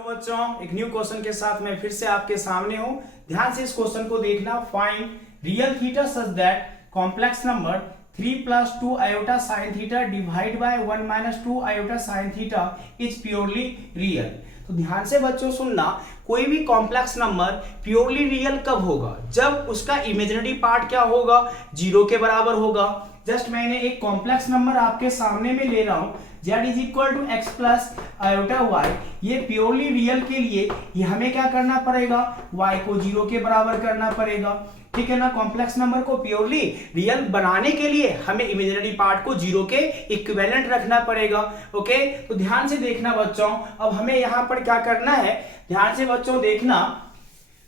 Hello बच्चों, एक new question के साथ मैं फिर से आपके सामने हूं। ध्यान से इस क्वेश्चन को देखना। Find real theta such that complex number 3 + 2 iota sin theta divide by 1 - 2 iota sin theta is purely real. तो ध्यान से बच्चों सुनना, कोई भी कॉम्प्लेक्स नंबर प्योरली रियल कब होगा? जब उसका इमेजिनरी पार्ट क्या होगा? 0 के बराबर होगा। जस्ट मैंने एक कॉम्प्लेक्स नंबर आपके सामने में ले रहा हूं, z = x + iota y। ये प्योरली रियल के लिए ये हमें क्या करना पड़ेगा? y को 0 के बराबर करना पड़ेगा, ठीक है ना। कॉम्प्लेक्स नंबर को प्योरली रियल बनाने के लिए हमें इमेजिनरी पार्ट को 0 के इक्विवेलेंट रखना पड़ेगा। ओके, तो ध्यान से देखना बच्चों। अब हमें यहाँ पर क्या करना है, ध्यान से बच्चों देखना।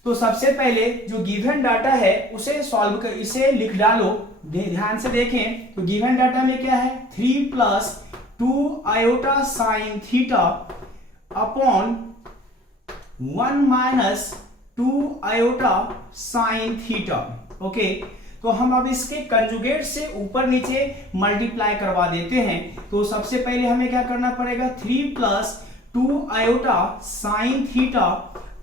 तो सबसे पहले जो गिवन डाटा है उसे सॉल्व कर, इसे लिख डालो। ध्यान से देखें तो गिवन डाटा में क्या है? 3 + 2 iota sin theta upon 1 - 2 iota sin theta. Okay, तो हम अब इसके कंजुगेट से ऊपर नीचे मल्टीप्लाई करवा देते हैं। तो सबसे पहले हमें क्या करना पड़ेगा? 3 + 2 iota sin theta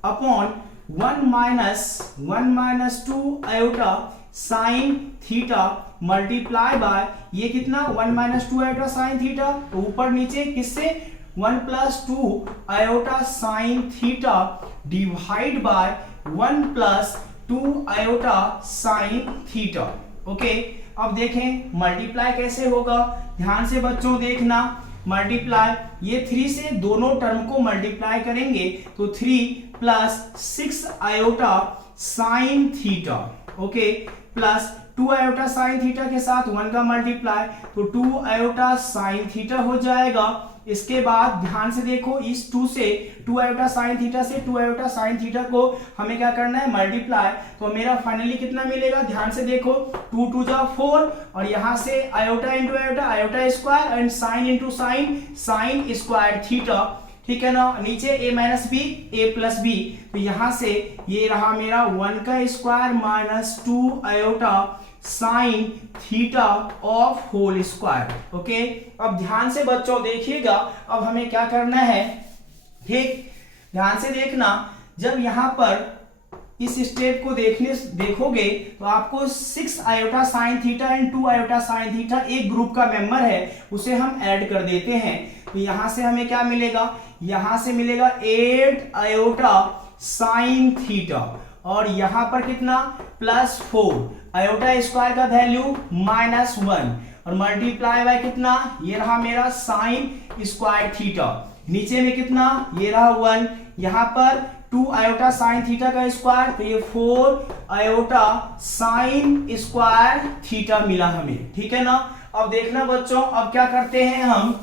upon 1 - 2 iota sin theta multiply by ये कितना? 1 - 2 iota sin थीटा। तो ऊपर नीचे किससे? 1 + 2 iota sin theta divide by 1 + 2 iota sin theta. Okay, अब देखें मल्टीप्लाई कैसे होगा। ध्यान से बच्चों देखना। मल्टीप्लाई ये 3 से दोनों टर्म को मल्टीप्लाई करेंगे तो 3 + 6 iota sin theta. Okay, plus 2 iota sin theta के साथ 1 का मल्टीप्लाई तो 2 iota sin थीटा हो जाएगा। इसके बाद ध्यान से देखो, इस 2 से 2 iota sin थीटा से 2 iota sin थीटा को हमें क्या करना है? मल्टीप्लाई। तो मेरा फाइनली कितना मिलेगा? ध्यान से देखो, 2 × 2 = 4 और यहां से iota × iota, iota square and sin × sin, sin square theta, ठीक है ना। नीचे a - b, a + b। तो यहां से ये रहा मेरा 1 का square - 2 iota sin theta of whole square. Okay, अब ध्यान से बच्चों देखिएगा, अब हमें क्या करना है, ठीक ध्यान से देखना। जब यहां पर इस स्टेप को देखोगे तो आपको 6 iota sin theta and 2 iota sin theta एक ग्रुप का मेंबर है, उसे हम ऐड कर देते हैं। तो यहां से हमें क्या मिलेगा? यहां से मिलेगा 8 iota sin थीटा और यहां पर कितना? +4 iota स्क्वायर का वैल्यू -1 और मल्टीप्लाई बाय कितना? ये रहा मेरा sin स्क्वायर थीटा। नीचे में कितना? ये रहा 1, यहां पर 2 iota sin थीटा का स्क्वायर तो ये 4 iota sin स्क्वायर थीटा मिला हमें, ठीक है ना। अब देखना बच्चों, अब क्या करते हैं हम,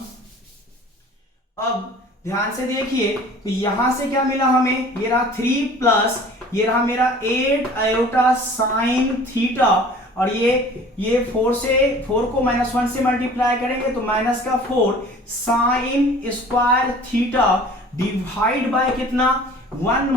अब ध्यान से देखिए तो यहां से क्या मिला हमें? ये रहा 3 प्लस ये रहा मेरा 8 iota sin थीटा और ये 4 को -1 से मल्टीप्लाई करेंगे तो -4 sin square theta divide by कितना? 1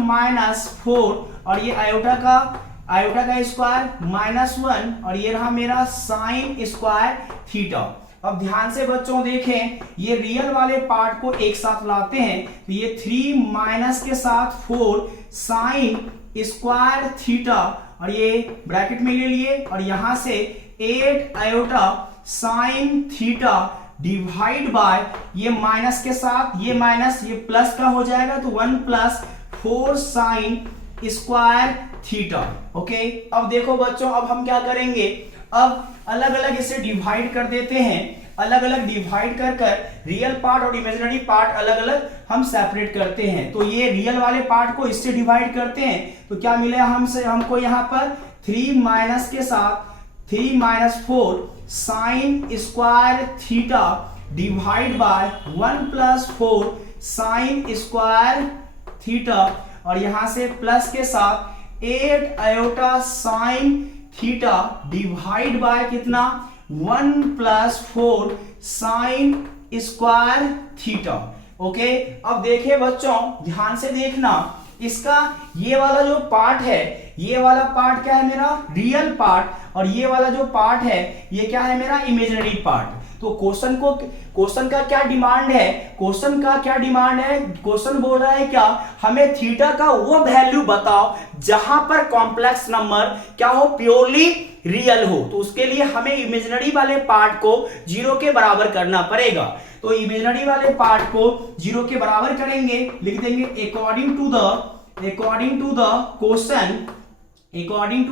- 4 और ये आयोटा का स्क्वायर -1 और ये रहा मेरा sin स्क्वायर थीटा। अब ध्यान से बच्चों देखें, ये रियल वाले पार्ट को एक साथ लाते हैं तो ये 3 माइनस के साथ 4 sin स्क्वायर थीटा और ये ब्रैकेट में ले लिए और यहां से 8 iota sin theta divide by ये माइनस के साथ ये माइनस ये प्लस का हो जाएगा तो 1 + 4 sin स्क्वायर थीटा। ओके, अब देखो बच्चों, अब हम क्या करेंगे? अब अलग अलग इसे डिवाइड कर देते हैं। अलग अलग डिवाइड कर रियल पार्ट और इमेजिनरी पार्ट अलग अलग हम सेपरेट करते हैं। तो ये रियल वाले पार्ट को इससे डिवाइड करते हैं तो क्या मिलेगा हमको? यहाँ पर 3 माइनस के साथ 3 - 4 sin square theta divide by 1 + 4 sin square theta और यहां से प्लस के साथ 8 iota sin theta divide by कितना? 1 + 4 sin स्क्वायर थीटा। ओके, अब देखिए बच्चों ध्यान से देखना, इसका ये वाला जो पार्ट है, ये वाला पार्ट क्या है? मेरा रियल पार्ट और ये वाला जो पार्ट है ये क्या है? मेरा इमेजिनरी पार्ट। तो क्वेश्चन का क्या डिमांड है, क्वेश्चन बोल रहा है क्या, हमें थीटा का वो वैल्यू बताओ जहां पर कॉम्प्लेक्स नंबर क्या हो, प्योरली रियल हो। तो उसके लिए हमें इमेजिनरी वाले पार्ट को 0 के बराबर करना पड़ेगा। तो इमेजिनरी वाले पार्ट को 0 के बराबर करेंगे, लिख देंगे अकॉर्डिंग टू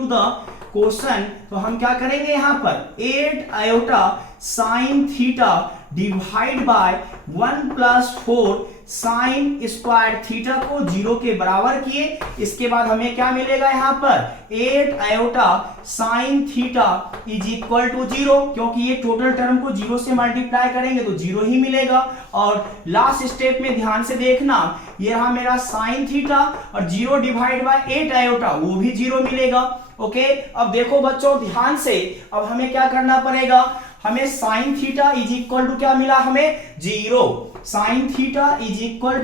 द क्वेश्चन। तो हम क्या करेंगे यहां पर 8 iota sine theta divide by 1 + 4 sine square theta को 0 के बराबर किए। इसके बाद हमें क्या मिलेगा यहां पर 8 iota sine theta is equal to 0, क्योंकि ये टोटल टर्म को 0 से मल्टीप्लाई करेंगे तो 0 ही मिलेगा। और लास्ट स्टेप में ध्यान से देखना, ये रहा मेरा साइन थीटा और 0 डिवाइड बाय 8 आयोटा, वो भी 0 मिलेगा। ओके, अब देखो बच्चों ध्यान से, अब हमें क्या करना पड़ेगा, हमें sine theta is equal to क्या मिला, हमें 0। Sine theta is equal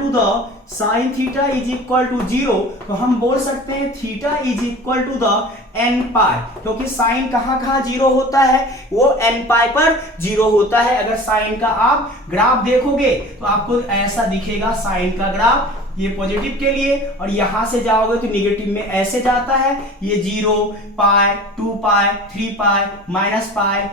to 0, तो हम बोल सकते हैं theta is equal to the n pi, क्योंकि साइन कहां 0 होता है, वो n पाई पर 0 होता है। अगर साइन का आप ग्राफ देखोगे तो आपको ऐसा दिखेगा साइन का ग्राफ, ये पॉजिटिव के लिए, और यहां से जाओगे तो निगेटिव में ऐसे जाता है, ये 0 पाई 2 पाई 3 पाई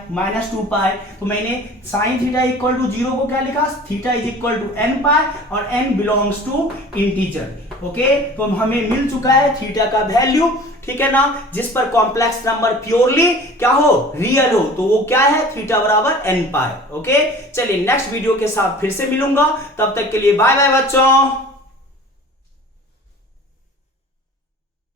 -2 पाई। तो मैंने साइन थीटा इक्वल टू 0 को क्या लिखा, theta is equal to n pi, और n belongs to integer. Okay, तो हमें मिल चुका है थीटा का वैल्यू, ठीक है ना, जिस पर कॉम्प्लेक्स नंबर प्योरली क्या हो, रियल हो, तो वो क्या है, थीटा बराबर n पाई। ओके, चलिए नेक्स्ट वीडियो के साथ फिर से मिलूंगा, तब तक के लिए बाय बाय बच्चों।